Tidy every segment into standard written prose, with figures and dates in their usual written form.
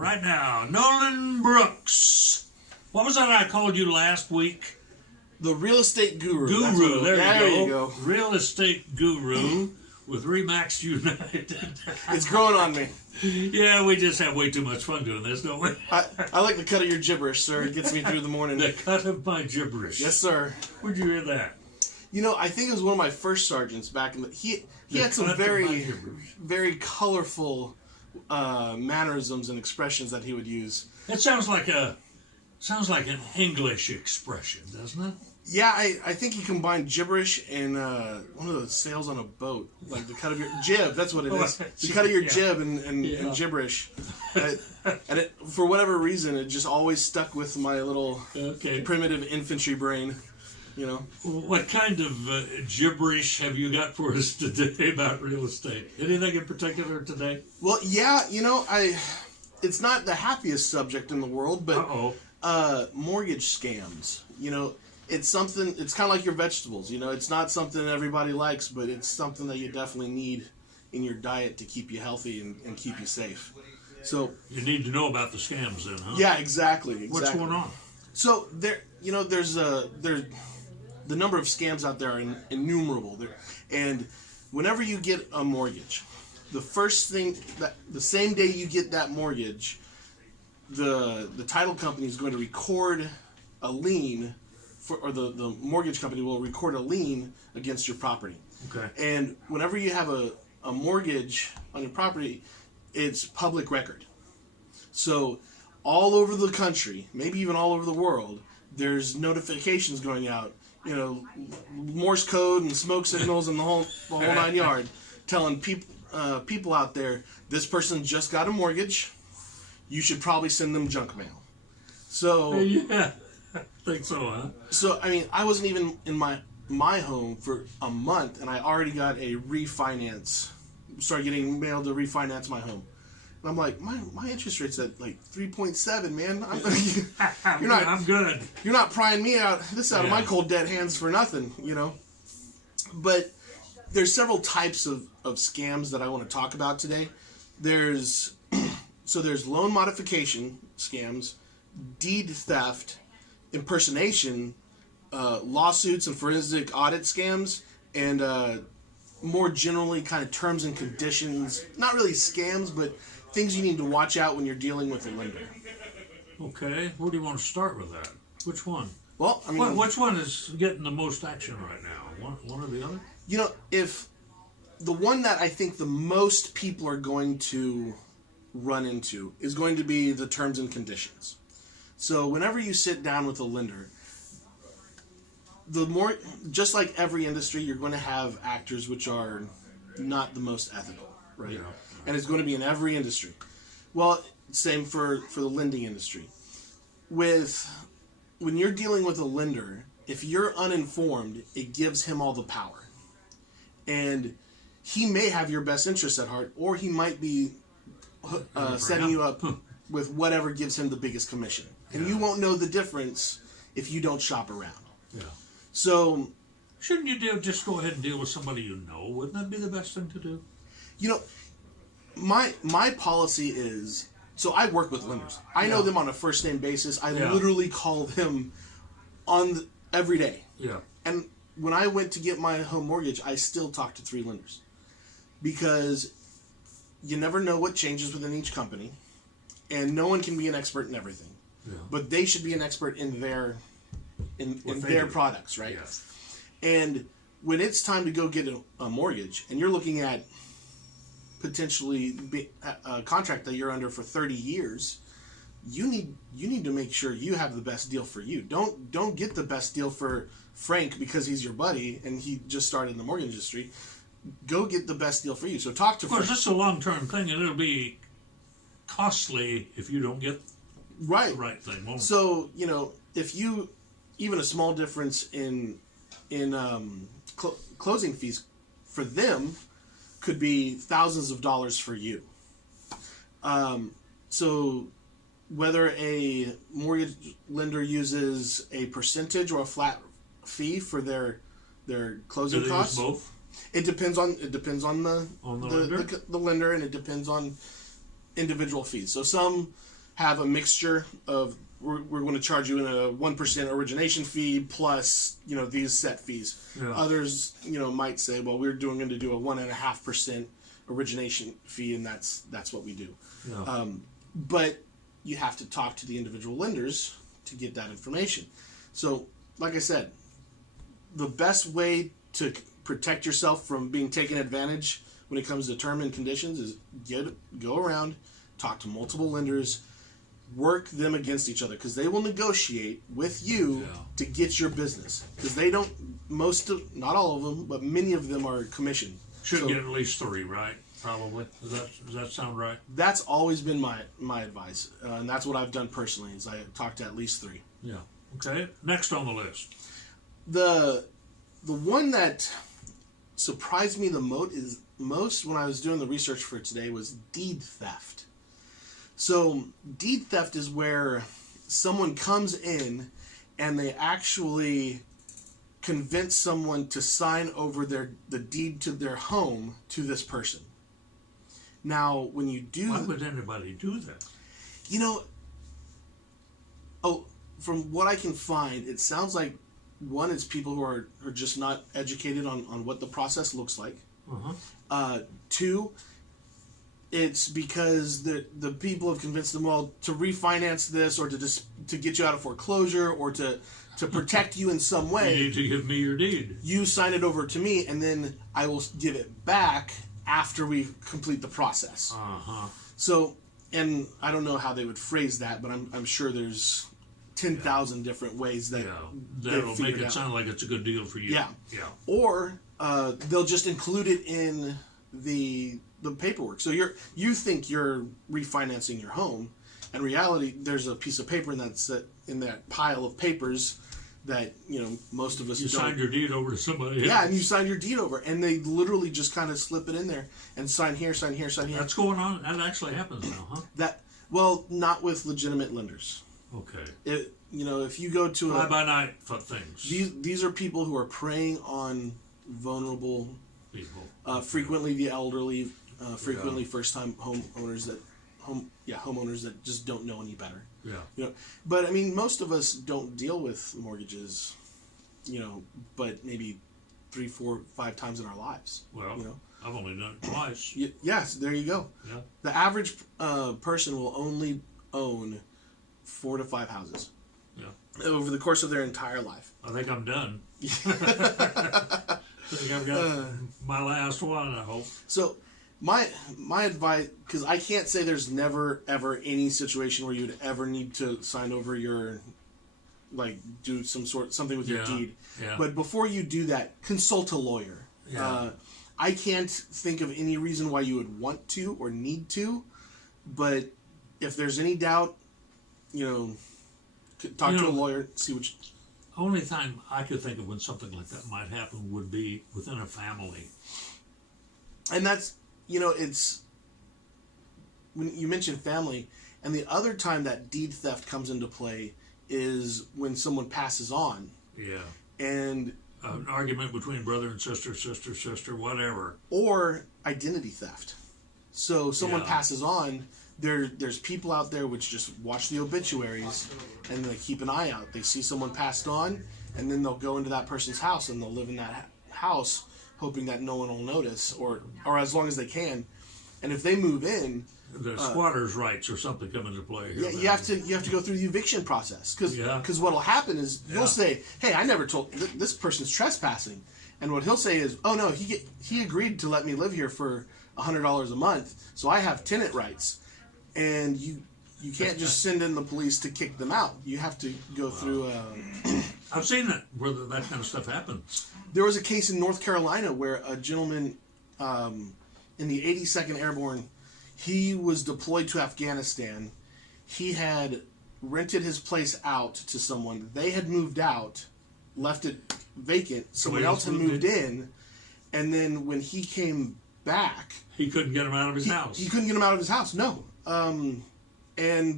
right now. Nolan Brooks. What was that I called you last week? The real estate guru. There you go. Real estate guru with Remax United. It's growing on me. Yeah, we just have way too much fun doing this, don't we? I like the cut of your gibberish, sir. It gets me through the morning. The cut of my gibberish. Yes, sir. Where'd you hear that? You know, I think it was one of my first sergeants back in the... He had some very colorful mannerisms and expressions that he would use. It sounds like an English expression, doesn't it? Yeah, I think he combined gibberish and one of those sails on a boat, like the cut of your jib. That's what it is. The cut of your jib and gibberish. And for whatever reason, it just always stuck with my little primitive infantry brain. You know. What kind of gibberish have you got for us today about real estate? Anything in particular today? Well, yeah, you know, it's not the happiest subject in the world, but mortgage scams. You know, it's something. It's kind of like your vegetables. You know, it's not something everybody likes, but it's something that you definitely need in your diet to keep you healthy and keep you safe. So you need to know about the scams, then, huh? Yeah, exactly. What's going on? So there's the number of scams out there are innumerable. And whenever you get a mortgage, the first thing the same day you get that mortgage, the title company is going to record a lien or the mortgage company will record a lien against your property. Okay. And whenever you have a mortgage on your property, it's public record. So all over the country, maybe even all over the world, there's notifications going out, you know, Morse code and smoke signals and the whole 9 yards, telling people out there, this person just got a mortgage, you should probably send them junk mail. So yeah, I think so, huh? So I mean, I wasn't even in my home for a month, and I already got a refinance. Started getting mail to refinance my home. And I'm like, my interest rate's at like 3.7, man. I'm good. You're not prying me out of my cold dead hands for nothing, you know. But there's several types of scams that I want to talk about today. There's loan modification scams, deed theft, impersonation, lawsuits and forensic audit scams, and more generally kind of terms and conditions. Not really scams, but things you need to watch out when you're dealing with a lender. Okay, where do you want to start with that? Which one? Well, I mean, which one is getting the most action right now? One or the other? You know, if the one that I think the most people are going to run into is going to be the terms and conditions. So whenever you sit down with a lender, just like every industry, you're going to have actors which are not the most ethical, right? Yeah. And it's going to be in every industry. Well, same for the lending industry. When you're dealing with a lender, if you're uninformed, it gives him all the power. And he may have your best interests at heart, or he might be setting you up with whatever gives him the biggest commission. And you won't know the difference if you don't shop around. Yeah. So shouldn't you just go ahead and deal with somebody you know? Wouldn't that be the best thing to do? You know, my policy is, so I work with lenders. I know them on a first name basis. I literally call them every day. Yeah. And when I went to get my home mortgage, I still talked to 3 lenders. Because you never know what changes within each company. And no one can be an expert in everything. Yeah. But they should be an expert in their products, right? Yes. And when it's time to go get a mortgage, and you're looking at potentially a contract that you're under for 30 years, you need to make sure you have the best deal for you. Don't get the best deal for Frank because he's your buddy and he just started in the mortgage industry. Go get the best deal for you. So talk to Frank. Of course, this is a long-term thing, and it'll be costly if you don't get the right thing. Won't it? So, you know, if you, even a small difference in closing fees for them could be thousands of dollars for you. So whether a mortgage lender uses a percentage or a flat fee for their closing costs, both? It depends on the lender, and it depends on individual fees. So some have a mixture of we're going to charge you in a 1% origination fee plus these set fees. Yeah. Others might say, well, we're going to do a 1.5% origination fee, and that's what we do. Yeah. But you have to talk to the individual lenders to get that information. So, like I said, the best way to protect yourself from being taken advantage when it comes to term and conditions is go around, talk to multiple lenders, work them against each other, because they will negotiate with you to get your business. Because they don't, not all of them, but many of them are commissioned. Should get at least 3, right? Probably. Does that sound right? That's always been my advice, and that's what I've done personally. Is I talk to at least 3. Yeah. Okay. Next on the list. The one that surprised me the most when I was doing the research for today was deed theft. So deed theft is where someone comes in and they actually convince someone to sign over the deed to their home to this person. Now, when you do... Why would anybody do that? From what I can find, it sounds like, one, it's people who are just not educated on what the process looks like. Uh-huh. 2, it's because the people have convinced them, well, to refinance this or to get you out of foreclosure or to protect you in some way. You need to give me your deed. You sign it over to me, and then I will give it back after we complete the process. Uh-huh. So, and I don't know how they would phrase that, but I'm sure there's 10,000 different ways that that'll make it sound like it's a good deal for you. Yeah. Or they'll just include it in the paperwork. So you think you're refinancing your home. In reality, there's a piece of paper in that pile of papers that most of us you don't. signed your deed over to somebody. Yeah, and you signed your deed over, and they literally just kind of slip it in there and sign here, sign here, sign here. That's going on. That actually happens now, huh? Not with legitimate lenders. Okay. If you go to fly-by-night things. These are people who are preying on vulnerable people. Frequently the elderly, frequently first-time homeowners that just don't know any better. Yeah. But I mean, most of us don't deal with mortgages, but maybe 3, 4, 5 times in our lives. Well, I've only done it twice. Yes, there you go. Yeah. The average person will only own 4 to 5 houses. Yeah. Over the course of their entire life. I think I'm done. I think I've got my last one, I hope. So, my advice, because I can't say there's never ever any situation where you would ever need to sign over your, do something with your deed. Yeah. But before you do that, consult a lawyer. Yeah. I can't think of any reason why you would want to or need to, but if there's any doubt, talk to a lawyer, see what. Only time I could think of when something like that might happen would be within a family. And that's, it's when you mentioned family, and the other time that deed theft comes into play is when someone passes on. Yeah. And an argument between brother and sister, whatever. Or identity theft. So someone passes on, there's people out there which just watch the obituaries and they keep an eye out. They see someone passed on, and then they'll go into that person's house and they'll live in that house hoping that no one will notice, or as long as they can. And if they move in, the squatters' rights or something come into play here. Yeah, you have to go through the eviction process, because what'll happen is you'll say, "Hey, I never told this person's trespassing," and what he'll say is, "Oh no, he agreed to let me live here for $100 a month, so I have tenant rights," and you can't just send in the police to kick them out. You have to go through. I've seen that where that kind of stuff happens. There was a case in North Carolina where a gentleman in the 82nd Airborne. He was deployed to Afghanistan. He had rented his place out to someone. They had moved out, left it vacant. Someone else had moved in. And then when he came back... He couldn't get him out of his house. He couldn't get him out of his house, no. And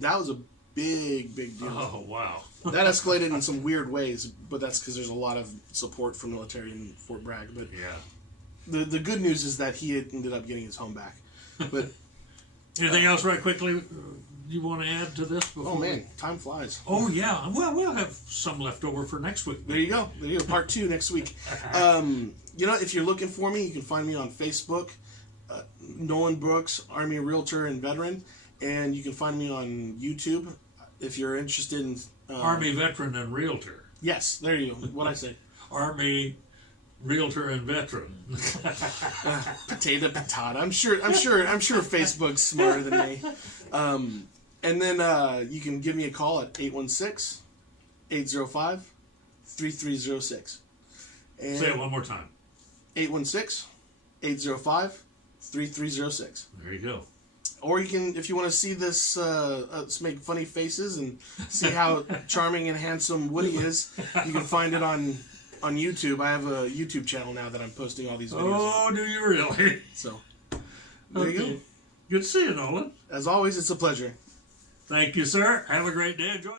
that was a big, big deal. Oh, wow. That escalated in some weird ways, but that's because there's a lot of support from military in Fort Bragg. But yeah. The good news is that he had ended up getting his home back. But... Anything else, right quickly, you want to add to this? Oh man, time flies. Oh yeah. Well, we'll have some left over for next week. There you go. There you go. Part 2 next week. You know, if you're looking for me, you can find me on Facebook, Nolan Brooks, Army Realtor and Veteran, and you can find me on YouTube if you're interested in Army Veteran and Realtor. Yes, there you go. What I say? Army Realtor and Veteran. Potato. I'm sure Facebook's smarter than me. And then you can give me a call at 816-805-3306. And Say it one more time. 816-805-3306. There you go. Or you can, if you want to see this, let's make funny faces and see how charming and handsome Woody is, you can find it on YouTube. I have a YouTube channel now that I'm posting all these videos Oh, on. do you really? So, there you go. Good to see you, Nolan. As always, it's a pleasure. Thank you, sir. Have a great day. Enjoy.